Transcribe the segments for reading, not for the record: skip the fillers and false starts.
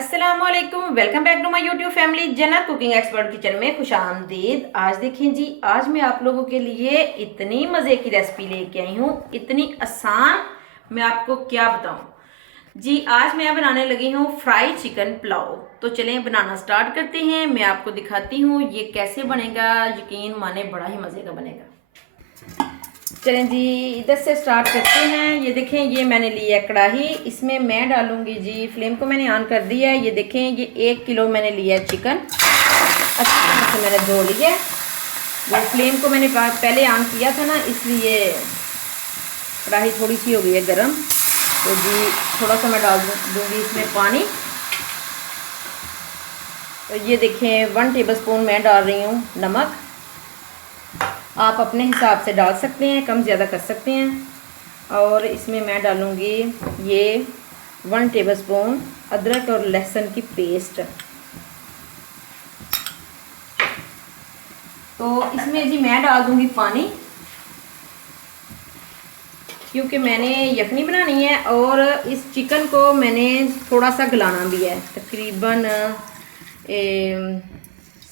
अस्सलामुअलैकुम, welcome back to my YouTube family Jannat cooking expert kitchen में खुशामदीद। आज देखें जी, आज मैं आप लोगों के लिए इतनी मज़े की रेसिपी लेके आई हूँ, इतनी आसान, मैं आपको क्या बताऊँ जी। आज मैं बनाने लगी हूँ फ्राई चिकन पुलाव। तो चलें बनाना स्टार्ट करते हैं। मैं आपको दिखाती हूँ ये कैसे बनेगा। यकीन माने बड़ा ही मज़े का बनेगा। चलें जी, इधर से स्टार्ट करते हैं। ये देखें, ये मैंने ली है कढ़ाई, इसमें मैं डालूंगी जी, फ्लेम को मैंने ऑन कर दिया है। ये देखें, ये 1 किलो मैंने लिया है चिकन, अच्छी तरह से मैंने धो लिया है। वो फ्लेम को मैंने पहले ऑन किया था ना, इसलिए कढ़ाई थोड़ी सी हो गई है गर्म। तो जी थोड़ा सा मैं डाल दूँगी इसमें पानी। तो ये देखें 1 टेबलस्पून मैं डाल रही हूँ नमक। आप अपने हिसाब से डाल सकते हैं, कम ज़्यादा कर सकते हैं। और इसमें मैं डालूँगी ये 1 टेबलस्पून अदरक और लहसुन की पेस्ट। तो इसमें जी मैं डाल दूँगी पानी, क्योंकि मैंने यखनी बनानी है और इस चिकन को मैंने थोड़ा सा गलाना भी है, तकरीबन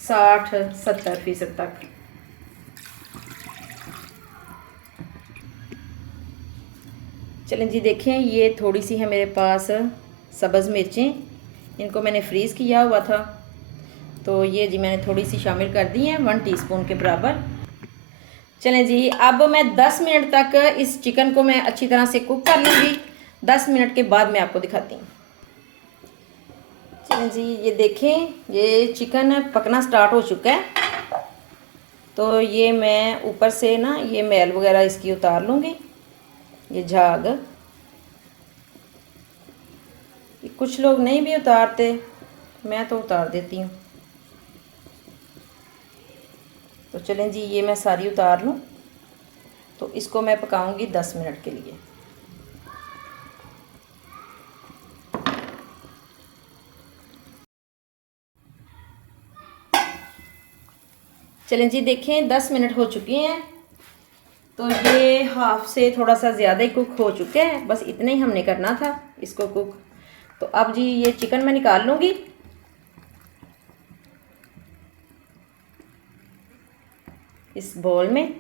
60-70% तक। चलें जी, देखें ये थोड़ी सी है मेरे पास सब्ज़ मिर्चें, इनको मैंने फ्रीज़ किया हुआ था। तो ये जी मैंने थोड़ी सी शामिल कर दी हैं, 1 टीस्पून के बराबर। चलें जी, अब मैं 10 मिनट तक इस चिकन को मैं अच्छी तरह से कुक कर लूँगी। 10 मिनट के बाद मैं आपको दिखाती हूँ। चलें जी, ये देखें, ये चिकन पकना स्टार्ट हो चुका है। तो ये मैं ऊपर से ना ये मैल वगैरह इसकी उतार लूँगी, ये झाग। कुछ लोग नहीं भी उतारते, मैं तो उतार देती हूँ। तो चलें जी, ये मैं सारी उतार लूँ। तो इसको मैं पकाऊंगी 10 मिनट के लिए। चलें जी, देखें 10 मिनट हो चुके हैं। तो ये हाफ से थोड़ा सा ज़्यादा ही कुक हो चुके हैं, बस इतना ही हमने करना था इसको कुक। तो अब जी ये चिकन मैं निकाल लूँगी। इस बोल में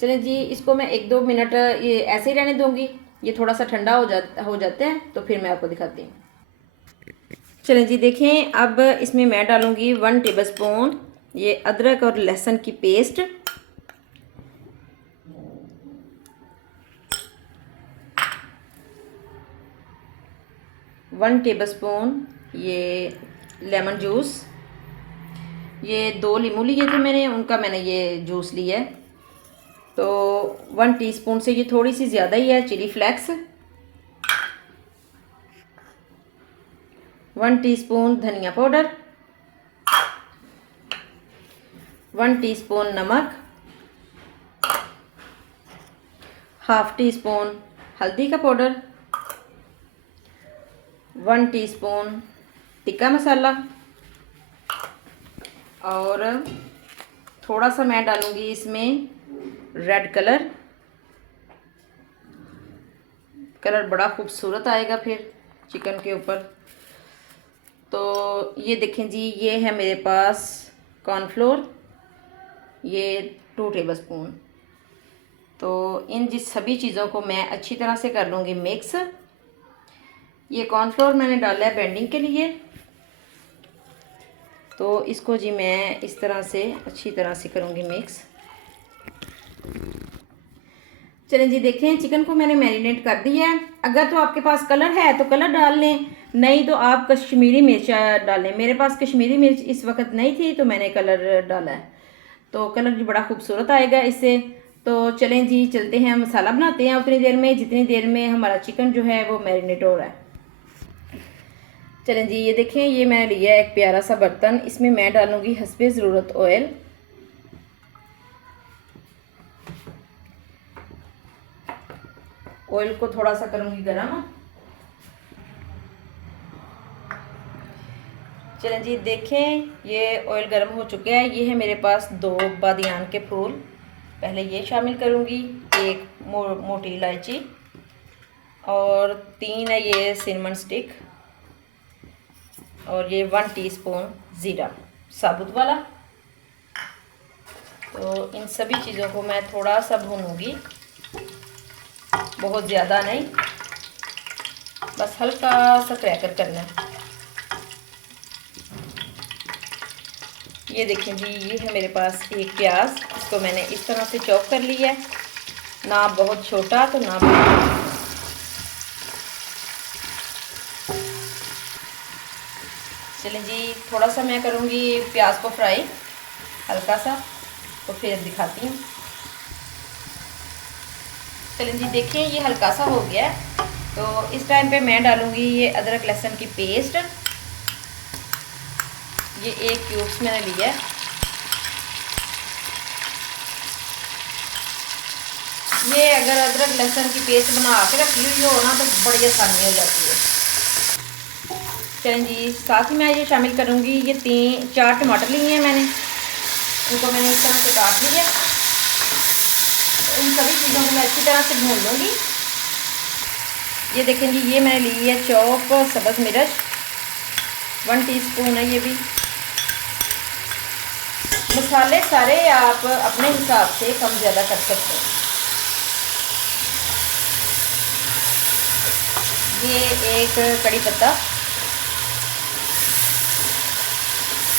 चलें जी, इसको मैं 1-2 मिनट ये ऐसे ही रहने दूँगी। ये थोड़ा सा ठंडा हो जाते हैं तो फिर मैं आपको दिखाती हूँ। चलें जी, देखें, अब इसमें मैं डालूँगी 1 टेबलस्पून ये अदरक और लहसुन की पेस्ट। वन टेबलस्पून ये लेमन जूस। ये 2 लीमू लिए थे मैंने, उनका मैंने ये जूस लिया है। तो 1 टीस्पून से ये थोड़ी सी ज़्यादा ही है चिली फ्लेक्स। 1 टीस्पून धनिया पाउडर, 1 टीस्पून नमक, हाफ टीस्पून हल्दी का पाउडर, 1 टीस्पून टिक्का मसाला, और थोड़ा सा मैं डालूँगी इसमें रेड कलर बड़ा खूबसूरत आएगा फिर चिकन के ऊपर। तो ये देखें जी, ये है मेरे पास कॉर्नफ्लोर, ये 2 टेबलस्पून। तो इन जिस सभी चीज़ों को मैं अच्छी तरह से कर लूँगी मिक्स। ये कॉर्नफ्लोर मैंने डाला है बेंडिंग के लिए। तो इसको जी मैं इस तरह से अच्छी तरह से करूँगी मिक्स। चलें जी, देखें, चिकन को मैंने मैरिनेट कर दिया है। अगर तो आपके पास कलर है तो कलर डाल लें, नहीं तो आप कश्मीरी मिर्च डालें। मेरे पास कश्मीरी मिर्च इस वक्त नहीं थी तो मैंने कलर डाला है। तो कलर जी बड़ा खूबसूरत आएगा इससे। तो चलें जी, चलते हैं, मसाला बनाते हैं उतनी देर में जितनी देर में हमारा चिकन जो है वो मैरिनेट हो रहा है। चलें जी, ये देखें, ये मैंने लिया है एक प्यारा सा बर्तन, इसमें मैं डालूँगी हस्बे ज़रूरत ऑयल। ऑयल को थोड़ा सा करूँगी गरम। चलें जी, देखें, ये ऑयल गर्म हो चुका है। ये है मेरे पास 2 बादियान के फूल, पहले ये शामिल करूँगी, एक मोटी इलायची और 3 है ये सिनेमन स्टिक और ये 1 टीस्पून ज़ीरा साबुत वाला। तो इन सभी चीज़ों को मैं थोड़ा सा भूनूंगी, बहुत ज़्यादा नहीं, बस हल्का सा क्रैकर करना है। ये देखें जी, ये है मेरे पास एक प्याज, इसको मैंने इस तरह से चॉप कर लिया है, ना बहुत छोटा तो ना बहुत। चलें जी, थोड़ा सा मैं करूँगी प्याज को फ्राई हल्का सा, तो फिर दिखाती हूँ। चलें जी, देखिए ये हल्का सा हो गया है, तो इस टाइम पे मैं डालूँगी ये अदरक लहसुन की पेस्ट। ये 1 क्यूब्स मैंने लिया है। ये अगर अदरक लहसुन की पेस्ट बना के रखी हुई हो ना तो बड़ी आसानी हो जाती है। चलें जी, साथ ही मैं ये शामिल करूँगी, ये 4 टमाटर लिए हैं मैंने, इनको मैंने इस तरह से काट लिया। इन सभी चीज़ों को मैं अच्छी तरह से भून लूँगी। ये देखें जी, ये मैंने ली है चॉप सब्ज़ मिर्च, 1 टीस्पून है ये भी। मसाले सारे आप अपने हिसाब से कम ज़्यादा कर सकते हैं। ये एक कड़ी पत्ता,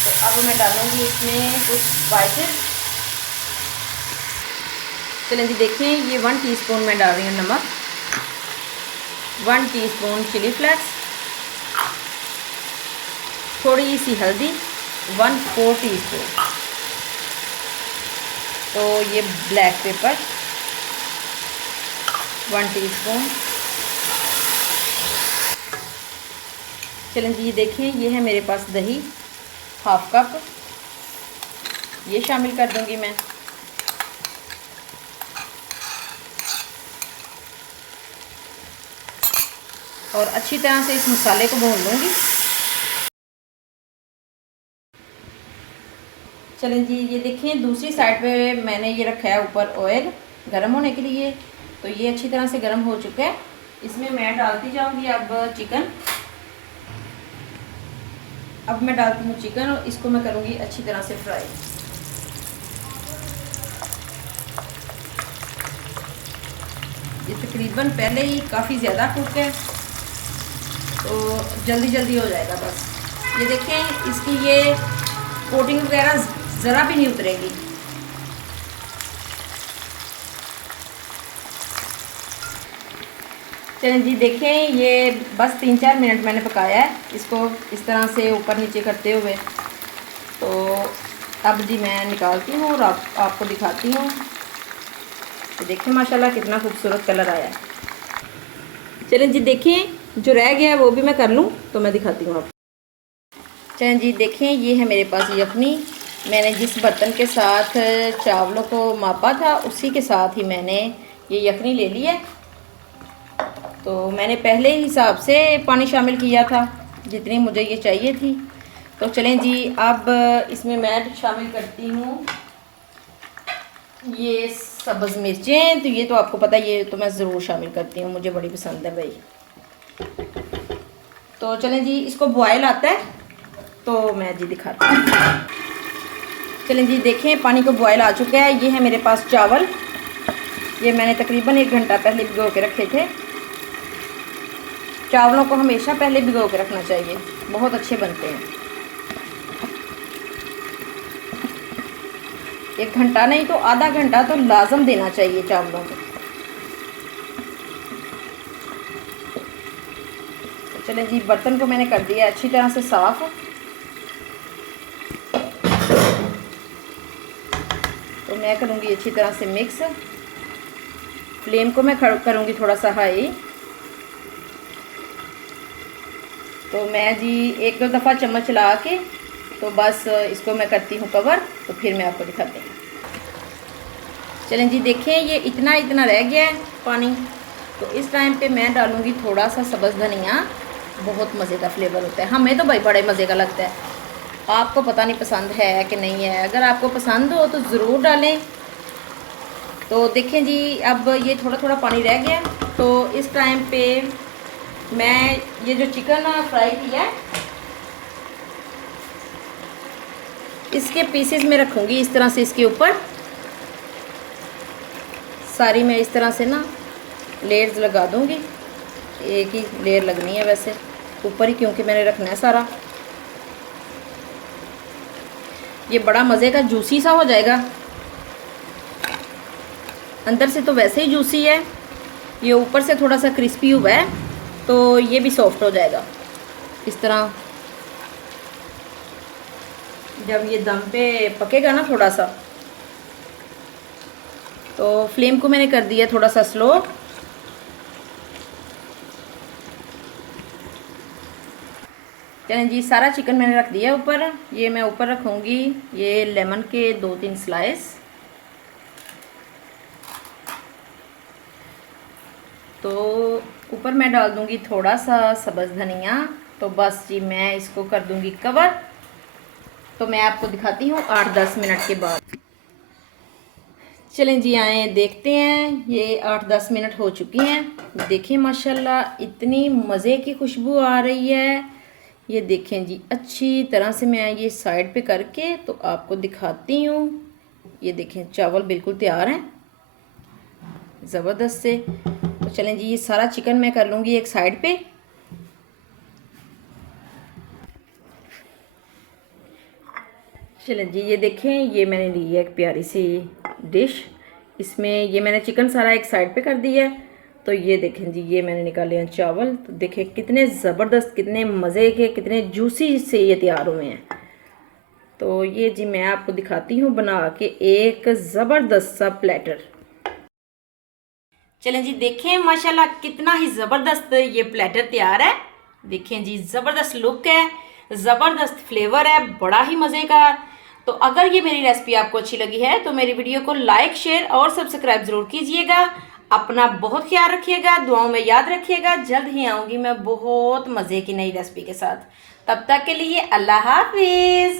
तो अब मैं डालूँगी इसमें कुछ स्पाइसेस। चलें जी, देखें ये 1 टीस्पून मैं डाल रही हूँ नमक, 1 टीस्पून चिली फ्लेक्स, थोड़ी सी हल्दी, 1/4 टीस्पून, तो ये ब्लैक पेपर 1 टीस्पून। चलें जी, ये देखें ये है मेरे पास दही 1/2 कप, ये शामिल कर दूंगी मैं। और अच्छी तरह से इस मसाले को भून लूँगी। चलें जी, ये देखें दूसरी साइड पे मैंने ये रखा है ऊपर ऑयल गर्म होने के लिए, तो ये अच्छी तरह से गर्म हो चुका है। इसमें मैं डालती जाऊंगी अब चिकन। अब मैं डालती हूँ चिकन और इसको मैं करूँगी अच्छी तरह से फ्राई। ये तकरीबन पहले ही काफ़ी ज़्यादा कुक है, तो जल्दी जल्दी हो जाएगा बस। ये देखें इसकी ये कोटिंग वगैरह ज़रा भी नहीं उतरेगी। चलें जी, देखें ये बस 3-4 मिनट मैंने पकाया है इसको इस तरह से ऊपर नीचे करते हुए। तो अब जी मैं निकालती हूँ और आपको दिखाती हूँ। तो देखें माशाल्लाह कितना खूबसूरत कलर आया है। चलें जी, देखें जो रह गया है वो भी मैं कर लूँ तो मैं दिखाती हूँ आपको। चलें जी, देखें ये है मेरे पास यखनी। मैंने जिस बर्तन के साथ चावलों को मापा था उसी के साथ ही मैंने ये यखनी ले ली है। तो मैंने पहले ही हिसाब से पानी शामिल किया था जितनी मुझे ये चाहिए थी। तो चलें जी, अब इसमें मैं शामिल करती हूँ ये सब्ज़ मिर्चें। तो ये तो आपको पता है, ये तो मैं ज़रूर शामिल करती हूँ, मुझे बड़ी पसंद है भाई। तो चलें जी, इसको बॉयल आता है तो मैं जी दिखाती हूँ। चलें जी, देखें पानी को बॉयल आ चुका है। ये है मेरे पास चावल, ये मैंने तकरीबन 1 घंटा पहले भिगो के रखे थे। चावलों को हमेशा पहले भिगो के रखना चाहिए, बहुत अच्छे बनते हैं। 1 घंटा नहीं तो आधा घंटा तो लाजम देना चाहिए चावलों को। तो चलें जी, बर्तन को मैंने कर दिया अच्छी तरह से साफ़। तो मैं करूँगी अच्छी तरह से मिक्स। फ्लेम को मैं करूँगी थोड़ा सा हाई। तो मैं जी 1-2 दफ़ा चम्मच चला के तो बस इसको मैं करती हूँ कवर, तो फिर मैं आपको दिखाती हूँ। चलें जी, देखें ये इतना इतना रह गया है पानी। तो इस टाइम पे मैं डालूँगी थोड़ा सा सब्ज़ धनिया, बहुत मज़े का फ्लेवर होता है। हमें तो भाई बड़े मज़े का लगता है, आपको पता नहीं पसंद है कि नहीं है। अगर आपको पसंद हो तो ज़रूर डालें, तो देखें जी, अब ये थोड़ा थोड़ा पानी रह गया, तो इस टाइम पे मैं ये जो चिकन फ्राई किया है इसके पीसेस में रखूँगी इस तरह से। इसके ऊपर सारी मैं इस तरह से ना लेयर्स लगा दूँगी। एक ही लेयर लगनी है वैसे ऊपर ही, क्योंकि मैंने रखना है सारा। ये बड़ा मज़े का जूसी सा हो जाएगा। अंदर से तो वैसे ही जूसी है, ये ऊपर से थोड़ा सा क्रिस्पी हुआ है, तो ये भी सॉफ्ट हो जाएगा इस तरह। जब ये दम पे पकेगा ना थोड़ा सा, तो फ्लेम को मैंने कर दिया थोड़ा सा स्लो। चलें जी, सारा चिकन मैंने रख दिया ऊपर। ये मैं ऊपर रखूँगी ये लेमन के 2-3 स्लाइस। तो ऊपर मैं डाल दूँगी थोड़ा सा सब्ज़ धनिया। तो बस जी मैं इसको कर दूँगी कवर। तो मैं आपको दिखाती हूँ 8-10 मिनट के बाद। चलें जी, आए देखते हैं। ये 8-10 मिनट हो चुकी हैं। देखिए माशाल्लाह इतनी मज़े की खुशबू आ रही है। ये देखें जी, अच्छी तरह से मैं ये साइड पे करके तो आपको दिखाती हूँ। ये देखें चावल बिल्कुल तैयार हैं ज़बरदस्त से। तो चलें जी, ये सारा चिकन मैं कर लूँगी एक साइड पे। चलें जी, ये देखें, ये मैंने ली है एक प्यारी सी डिश। इसमें ये मैंने चिकन सारा एक साइड पे कर दिया है। तो ये देखें जी, ये मैंने निकाले हैं चावल। तो देखें कितने ज़बरदस्त, कितने मज़े के, कितने जूसी से ये तैयार हुए हैं। तो ये जी मैं आपको दिखाती हूँ बना के एक ज़बरदस्त सा प्लेटर। चलें जी, देखें माशाल्लाह कितना ही ज़बरदस्त ये प्लेटर तैयार है। देखें जी, ज़बरदस्त लुक है, ज़बरदस्त फ्लेवर है, बड़ा ही मज़े का। तो अगर ये मेरी रेसिपी आपको अच्छी लगी है तो मेरी वीडियो को लाइक, शेयर और सब्सक्राइब ज़रूर कीजिएगा। अपना बहुत ख्याल रखिएगा, दुआओं में याद रखिएगा। जल्द ही आऊँगी मैं बहुत मज़े की नई रेसिपी के साथ। तब तक के लिए अल्लाह हाफिज़।